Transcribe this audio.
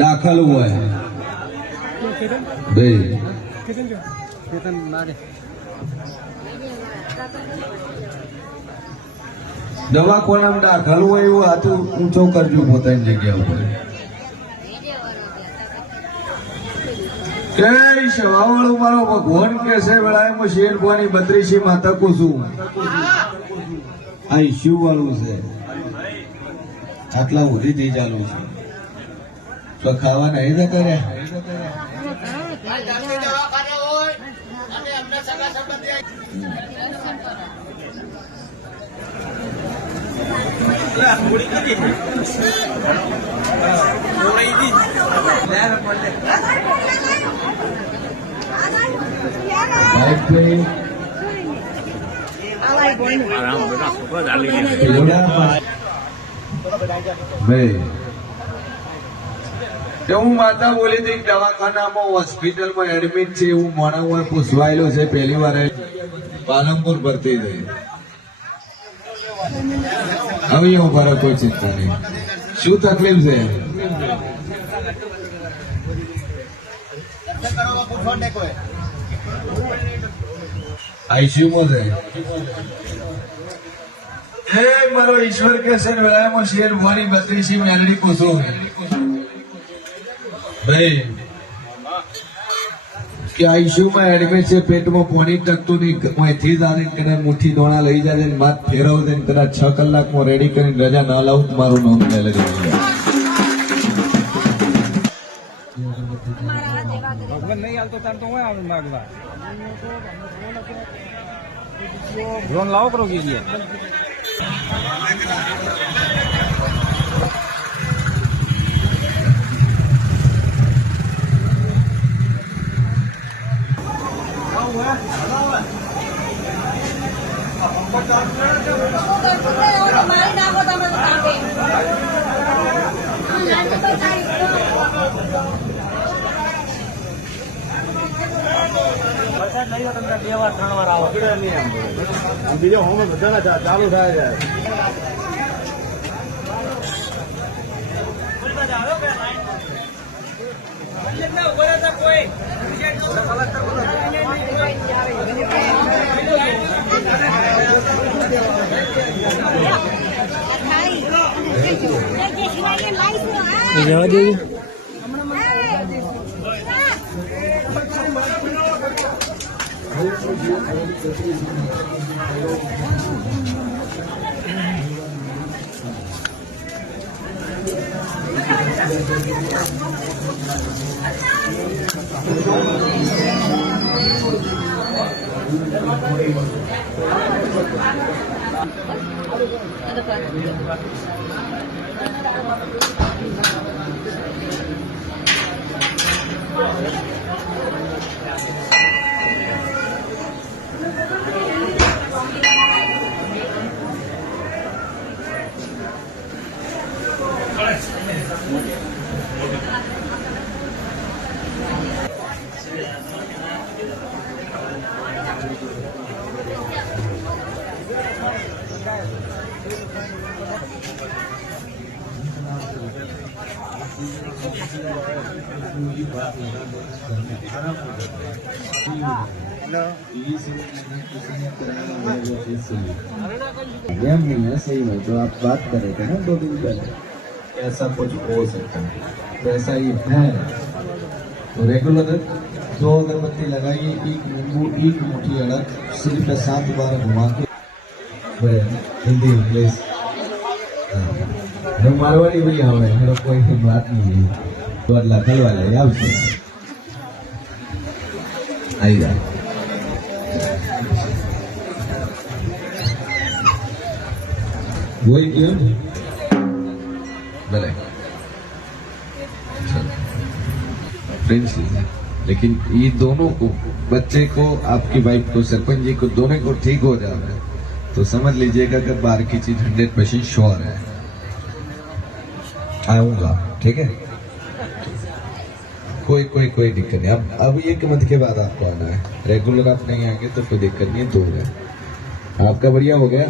दाखिल हुआ है भाई દવાખાનામાં દાખલ હોય એવું હાથ ઊંચો કરજો પોતાની જગ્યા ઉપર કે શવાવાળું મારો ભગવાન કે છે વેળાએ શેર ભવાની 32 માતા કુસુમ આ ઇશ્યુ વાળું છે આટલા સુધી થઈ ચાલુ છે તો ખાવા નહીં જતા રે હું માતા બોલી હતી દવાખાનામાં હોસ્પિટલમાં એડમિટ છે એવું મોણા પૂછવાયેલો છે પહેલી વાર પાલનપુર ભરતી થઈ હવે હું મારો કોઈ ચિંતા નહીં શું તકલીફ છે આઈસીયુમાં છે મારો ઈશ્વર કે છે વેળામાં શેર ભવાની 32 મેલડી પૂછો ભાઈ કે આઈસીયુમાં એડમિટ છે પેટમાં પાણી ટકતું નહીં અહીંથી જ આવીને કદાચ મુઠ્ઠી દોણા લઈ જાય ને માથ ફેરવ દે કદાચ 6 કલાકમાં રેડી કરીને રજા ના લાવું મારું નામ પહેલે ભગવાન નહીં હાલતો તાર તો હોય આવું માગવા લોન લાવો કરો કીજીએ વરસાદ નહીં હોય તમને 2 વાર 3 વાર આવો બીજો હોમ બધાના ચાલુ થાય જાય જવા દેવું सही है जो आप बात कर रहे थे ना 2 दिन पहले ऐसा कुछ हो सकता है तो ऐसा ही है तो रेगुलर 2 अगरबत्ती लगाइए एक मुट्ठी अलग सिर पे 7 बार घुमा के हिंदी इंग्लिश मारवाड़ी भी हमें मेरा कोई बात नहीं है तो अल्लाह कल वाला है आप आइएगा वही क्यों भले फ्रेंड्स लेकिन ये दोनों को बच्चे को आपकी वाइफ को सरपंच जी को दोनों को ठीक हो जाना है तो समझ लीजिएगा कि बाहर की चीज 100% श्योर है आऊंगा ठीक है कोई दिक्कत नहीं अब 1 मंथ के बाद आपको आना है रेगुलर आप नहीं आएंगे तो कोई दिक्कत नहीं दूर है आपका बढ़िया हो गया